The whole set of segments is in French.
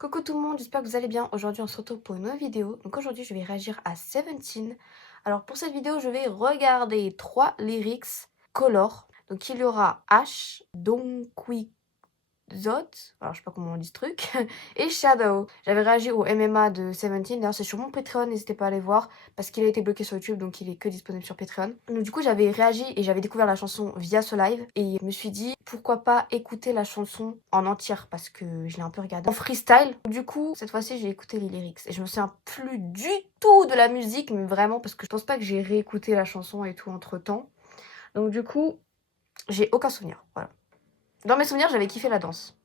Coucou tout le monde, j'espère que vous allez bien. Aujourd'hui on se retrouve pour une nouvelle vidéo. Donc aujourd'hui je vais réagir à Seventeen. Alors pour cette vidéo je vais regarder 3 lyrics color. Donc il y aura H, Dongkwik Zot, alors je sais pas comment on dit ce truc, et Shadow. J'avais réagi au MMA de Seventeen, d'ailleurs c'est sur mon Patreon, n'hésitez pas à aller voir, parce qu'il a été bloqué sur YouTube, donc il est que disponible sur Patreon. Donc du coup j'avais réagi et j'avais découvert la chanson via ce live, et je me suis dit pourquoi pas écouter la chanson en entière, parce que je l'ai un peu regardée en freestyle. Du coup cette fois-ci j'ai écouté les lyrics, et je me souviens plus du tout de la musique, mais vraiment, parce que je pense pas que j'ai réécouté la chanson et tout entre temps. Donc du coup j'ai aucun souvenir, voilà. Dans mes souvenirs, j'avais kiffé la danse.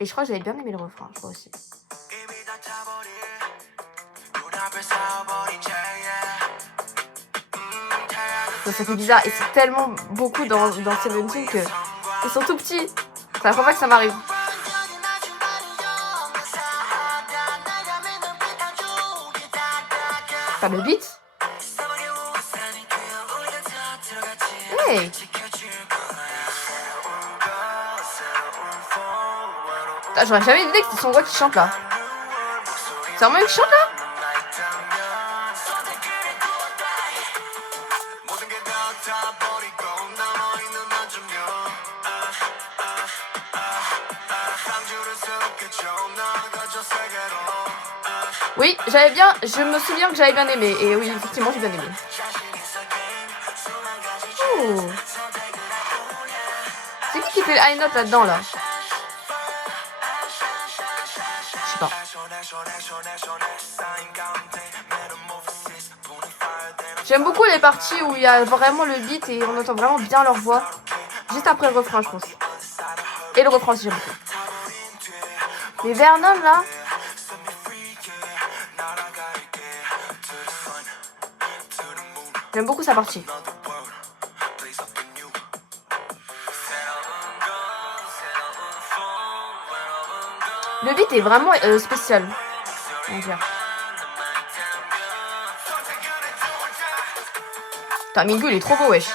Et je crois que j'avais bien aimé le refrain, je crois aussi. Ça fait bizarre. Et c'est tellement beaucoup dans Seventeen que ils sont tout petits. C'est la première fois que ça m'arrive. T'as le beat? Hey! J'aurais jamais idée que c'était son voix qui chante là. C'est vraiment lui qui chante là? Oui, je me souviens que j'avais bien aimé. Et oui, effectivement, j'ai bien aimé. Oh. C'est qui fait le high note là-dedans là? Je sais pas. J'aime beaucoup les parties où il y a vraiment le beat et on entend vraiment bien leur voix. Juste après le refrain, je pense. Et le refrain aussi, j'aime beaucoup. Mais Vernon là, j'aime beaucoup sa partie. Le beat est vraiment spécial. On va dire. Putain, Mingo il est trop beau, wesh.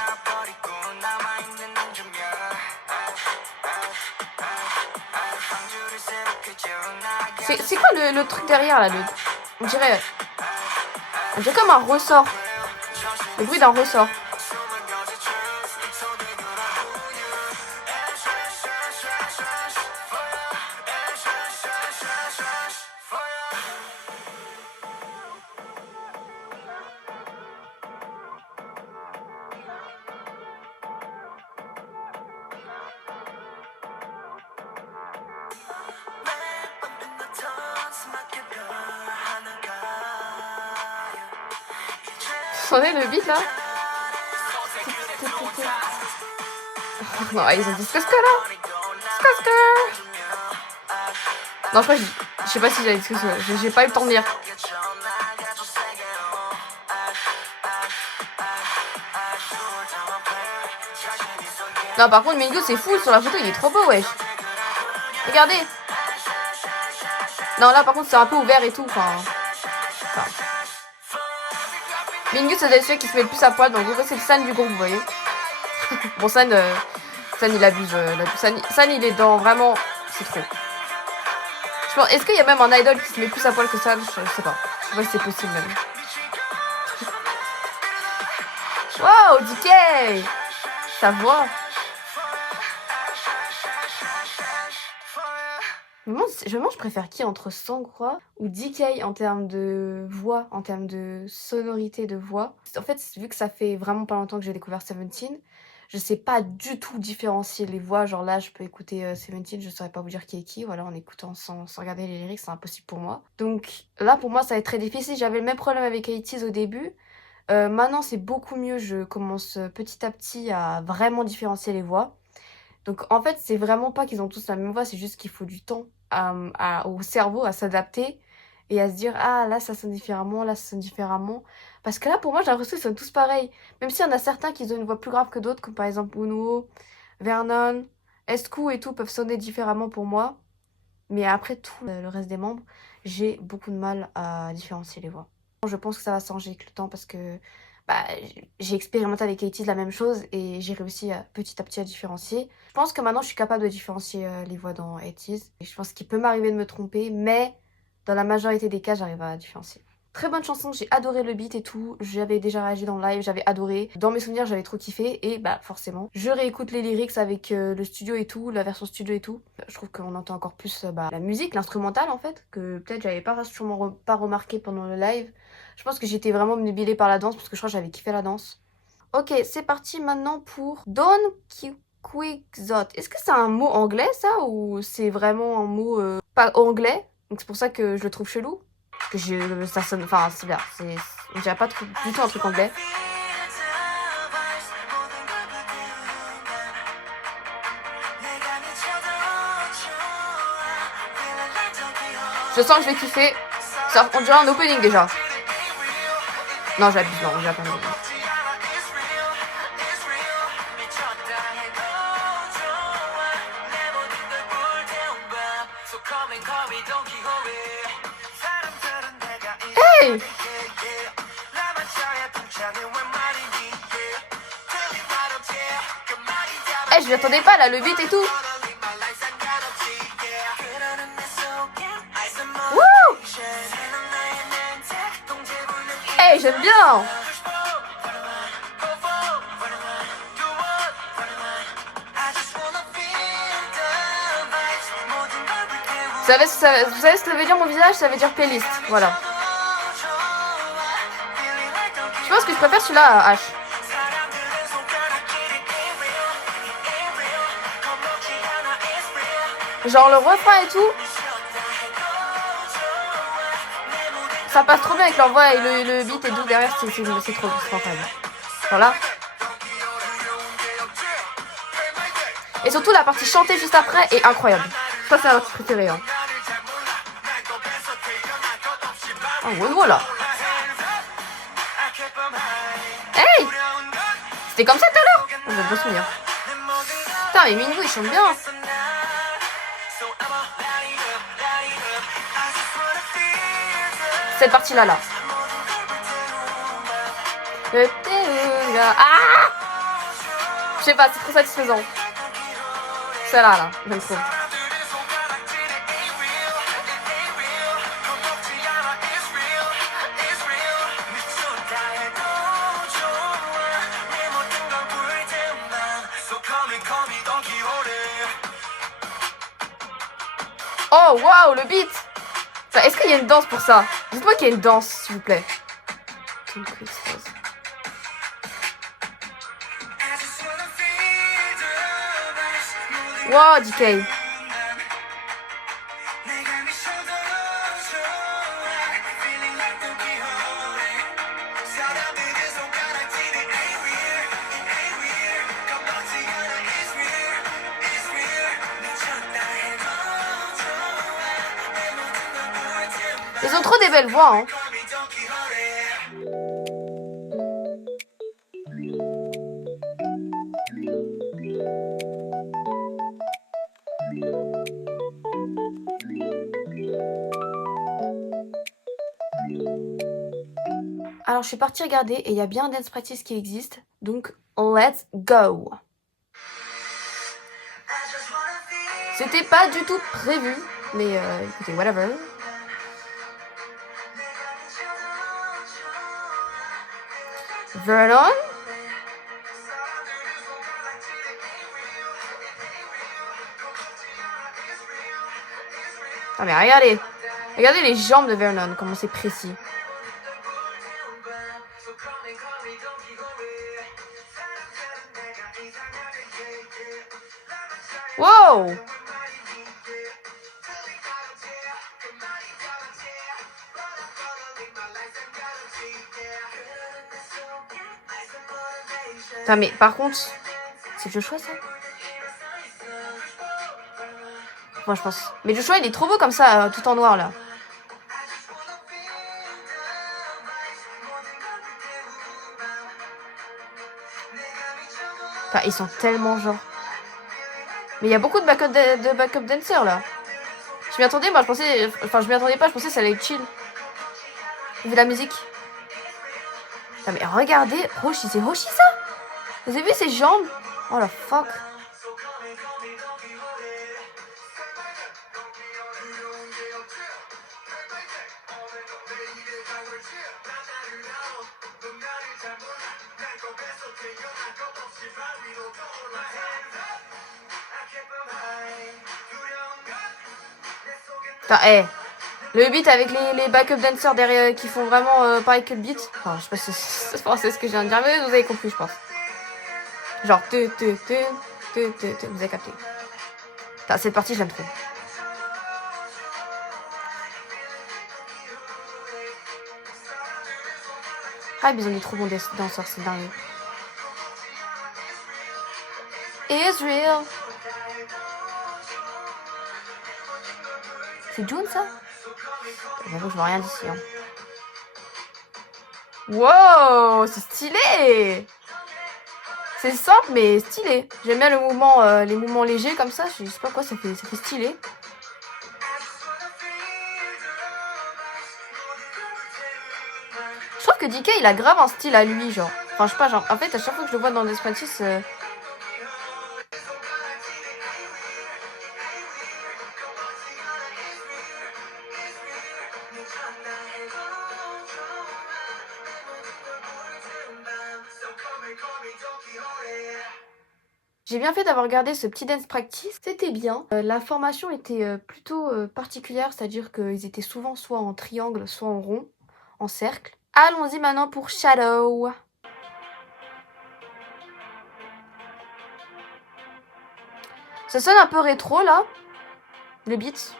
C'est quoi le truc derrière là, on dirait comme un ressort. Le bruit d'un ressort. Vous entendez le beat là? Non, ils ont dit Skaska là. Skaska. Non, je sais pas si j'allais dire Skaska. J'ai pas eu le temps de lire. Non, par contre, Mingo c'est fou sur la photo, il est trop beau, wesh. Regardez. Non, là par contre, c'est un peu ouvert et tout. Enfin. Mingo, c'est celui qui se met le plus à poil. Donc, c'est le San du groupe, vous voyez. Bon, San il abuse. San, il est dans vraiment. C'est trop. Est-ce qu'il y a même un idol qui se met plus à poil que San? Je sais pas. Je sais pas si c'est possible même. Wow, DK! Sa voix. Je préfère qui entre Sanghwa ou DK en termes de voix, en termes de sonorité de voix. En fait, vu que ça fait vraiment pas longtemps que j'ai découvert Seventeen, je sais pas du tout différencier les voix. Genre là, je peux écouter Seventeen, je saurais pas vous dire qui est qui. Voilà, en écoutant sans regarder les lyrics, c'est impossible pour moi. Donc là, pour moi, ça va être très difficile. J'avais le même problème avec 80's au début. Maintenant, c'est beaucoup mieux. Je commence petit à petit à vraiment différencier les voix. Donc en fait, c'est vraiment pas qu'ils ont tous la même voix, c'est juste qu'il faut du temps au cerveau à s'adapter et à se dire ah là ça sonne différemment, là ça sonne différemment. Parce que là pour moi j'ai l'impression qu'ils sonnent tous pareils. Même s'il y en a certains qui ont une voix plus grave que d'autres, comme par exemple Uno, Vernon, Escu et tout peuvent sonner différemment pour moi. Mais après tout le reste des membres, j'ai beaucoup de mal à différencier les voix. Je pense que ça va changer avec le temps parce que bah, j'ai expérimenté avec 80s la même chose et j'ai réussi petit à petit à différencier. Je pense que maintenant je suis capable de différencier les voix dans 80s. Et je pense qu'il peut m'arriver de me tromper, mais dans la majorité des cas, j'arrive à différencier. Très bonne chanson, j'ai adoré le beat et tout, j'avais déjà réagi dans le live, j'avais adoré. Dans mes souvenirs, j'avais trop kiffé et bah forcément, je réécoute les lyrics avec le studio et tout, la version studio et tout. Je trouve qu'on entend encore plus la musique, l'instrumental en fait, que peut-être j'avais pas sûrement pas remarqué pendant le live. Je pense que j'étais vraiment obnubilée par la danse parce que je crois que j'avais kiffé la danse. Ok, c'est parti maintenant pour Don Quixote. Est-ce que c'est un mot anglais ça ou c'est vraiment un mot pas anglais? Donc c'est pour ça que je le trouve chelou. Parce que ça sonne, enfin c'est bien, on dirait pas du tout un truc anglais. Je sens que je vais kiffer. Ça, on dirait un opening déjà. Non, j'abuse, non, j'ai pas opening. Hey! Hey, je m'y attendais pas là, le beat et tout. Wouh! Hey, j'aime bien! Vous savez ce que ça veut dire mon visage? Ça veut dire playlist, voilà. Je pense que je préfère celui-là à H. Genre le refrain et tout, ça passe trop bien avec leur voix et le beat et tout derrière, c'est trop incroyable. Voilà. Et surtout la partie chantée juste après est incroyable. Ça c'est ma partie préférée. Hein. Ah ouais voilà. Hey! C'était comme ça tout à l'heure? On va bien souvenir. Putain mais Minwoo il chante bien. Cette partie là. Ah! Je sais pas, c'est trop satisfaisant. Celle-là, j'aime trop. Oh waouh, le beat! Est-ce qu'il y a une danse pour ça? Dites-moi qu'il y a une danse, s'il vous plaît. Wow, DK. Ils ont trop des belles voix, hein. Alors je suis partie regarder et il y a bien un dance practice qui existe, donc let's go. C'était pas du tout prévu, mais écoutez, whatever. Vernon. Ah mais regardez les jambes de Vernon, comment c'est précis. Wow! Putain, mais par contre, c'est Joshua ça? Moi je pense. Mais Joshua il est trop beau comme ça, tout en noir là. Enfin, ils sont tellement genre. Mais il y a beaucoup de backup dancers là. Je m'y attendais, moi je pensais. Enfin, je m'y attendais pas, je pensais que ça allait être chill. Vu la musique. Non mais regardez, Roshi, c'est Roshi ça? Vous avez vu ses jambes? Oh la fuck. Putain, hey. Le beat avec les backup dancers derrière qui font vraiment pareil que le beat. Enfin, je sais pas si c'est ce que je viens de dire, mais vous avez compris, je pense. Genre, vous avez capté. Putain, cette partie, je l'aime trop. Ah, ils ont mis trop bons danseurs, c'est dingue. Israel. C'est June, ça? J'avoue, je vois rien d'ici. Hein. Wow, c'est stylé. C'est simple, mais stylé. J'aime bien le mouvement, les mouvements légers comme ça. Je sais pas quoi, ça fait stylé. Je trouve que DK, il a grave un style à lui, genre. Enfin, je sais pas, genre. En fait, à chaque fois que je le vois dans Death Practice, J'ai bien fait d'avoir regardé ce petit dance practice, c'était bien. La formation était plutôt particulière, c'est-à-dire qu'ils étaient souvent soit en triangle, soit en rond, en cercle. Allons-y maintenant pour Shadow. Ça sonne un peu rétro là, le beat.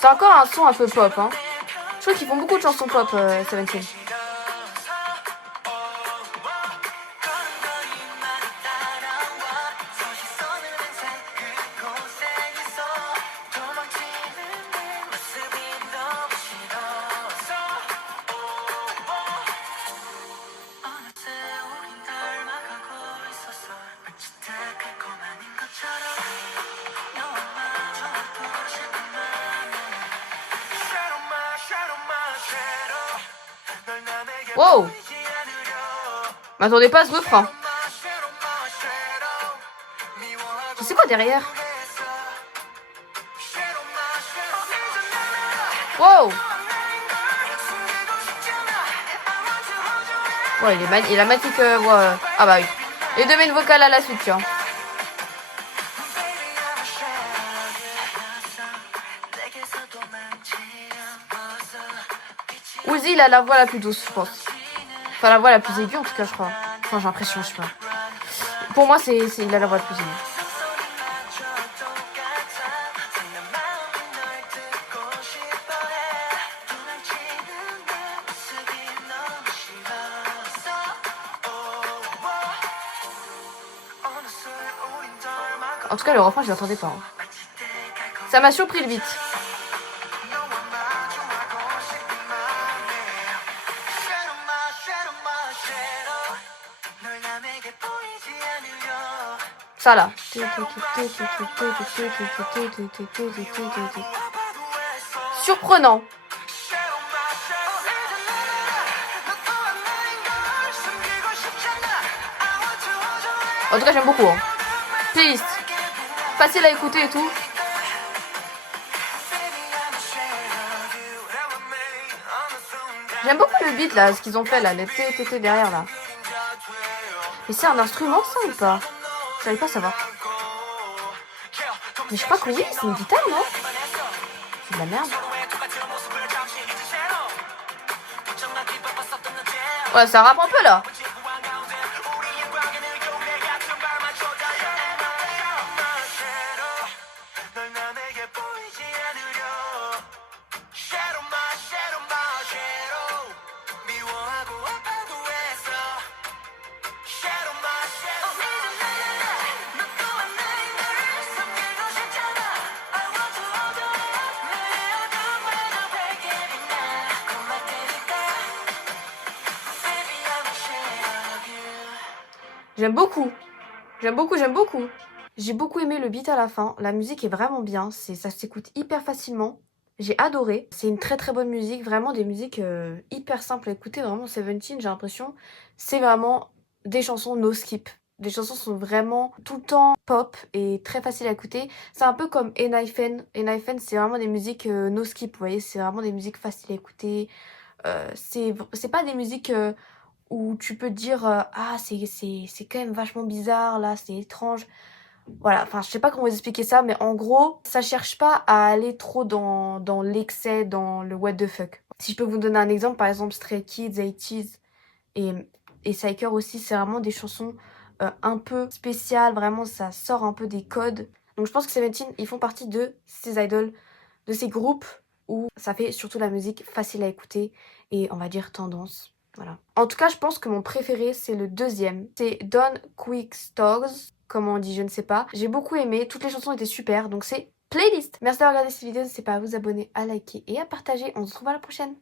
C'est encore un son un peu pop, hein. Je trouve qu'ils font beaucoup de chansons pop, Seventeen. Wow! M'attendez pas à ce refrain. C'est quoi derrière? Wow! Ouais, il a magnifique voix. Ah bah oui. Les deux mains vocales à la suite, tu vois. Uzi, il a la voix la plus douce, je pense. Enfin, la voix la plus aiguë, en tout cas, je crois. Enfin, j'ai l'impression, je sais pas. Pour moi, il a la voix la plus aiguë. En tout cas, le refrain, je l'attendais pas. Hein. Ça m'a surpris le beat. Ça là. Surprenant. En tout cas, j'aime beaucoup. Hein. Playlist. Facile à écouter et tout. J'aime beaucoup le beat là, ce qu'ils ont fait là, les TTT derrière là. Mais c'est un instrument ça ou pas? Je savais pas savoir. Mais je crois que oui, c'est une guitare, non? C'est de la merde. Ouais, ça rappe un peu là. J'aime beaucoup. J'aime beaucoup, j'aime beaucoup. J'ai beaucoup aimé le beat à la fin, la musique est vraiment bien, ça s'écoute hyper facilement. J'ai adoré, c'est une très très bonne musique, vraiment des musiques hyper simples à écouter, vraiment Seventeen, j'ai l'impression, c'est vraiment des chansons no skip. Les chansons sont vraiment tout le temps pop et très faciles à écouter. C'est un peu comme Enhypen. Enhypen, c'est vraiment des musiques no skip, vous voyez, c'est vraiment des musiques faciles à écouter. C'est pas des musiques où tu peux te dire ah, c'est quand même vachement bizarre là, c'est étrange. Voilà, enfin, je sais pas comment vous expliquer ça, mais en gros, ça cherche pas à aller trop dans l'excès, dans le what the fuck. Si je peux vous donner un exemple, par exemple, Stray Kids, 80s et, et Psyker aussi, c'est vraiment des chansons un peu spéciales, vraiment, ça sort un peu des codes. Donc je pense que Seventeen, ils font partie de ces idoles, de ces groupes où ça fait surtout la musique facile à écouter et on va dire tendance. Voilà. En tout cas, je pense que mon préféré, c'est le deuxième. C'est Don Quick Stars, comment on dit, je ne sais pas. J'ai beaucoup aimé, toutes les chansons étaient super, donc c'est playlist. Merci d'avoir regardé cette vidéo, n'hésitez pas à vous abonner, à liker et à partager. On se retrouve à la prochaine.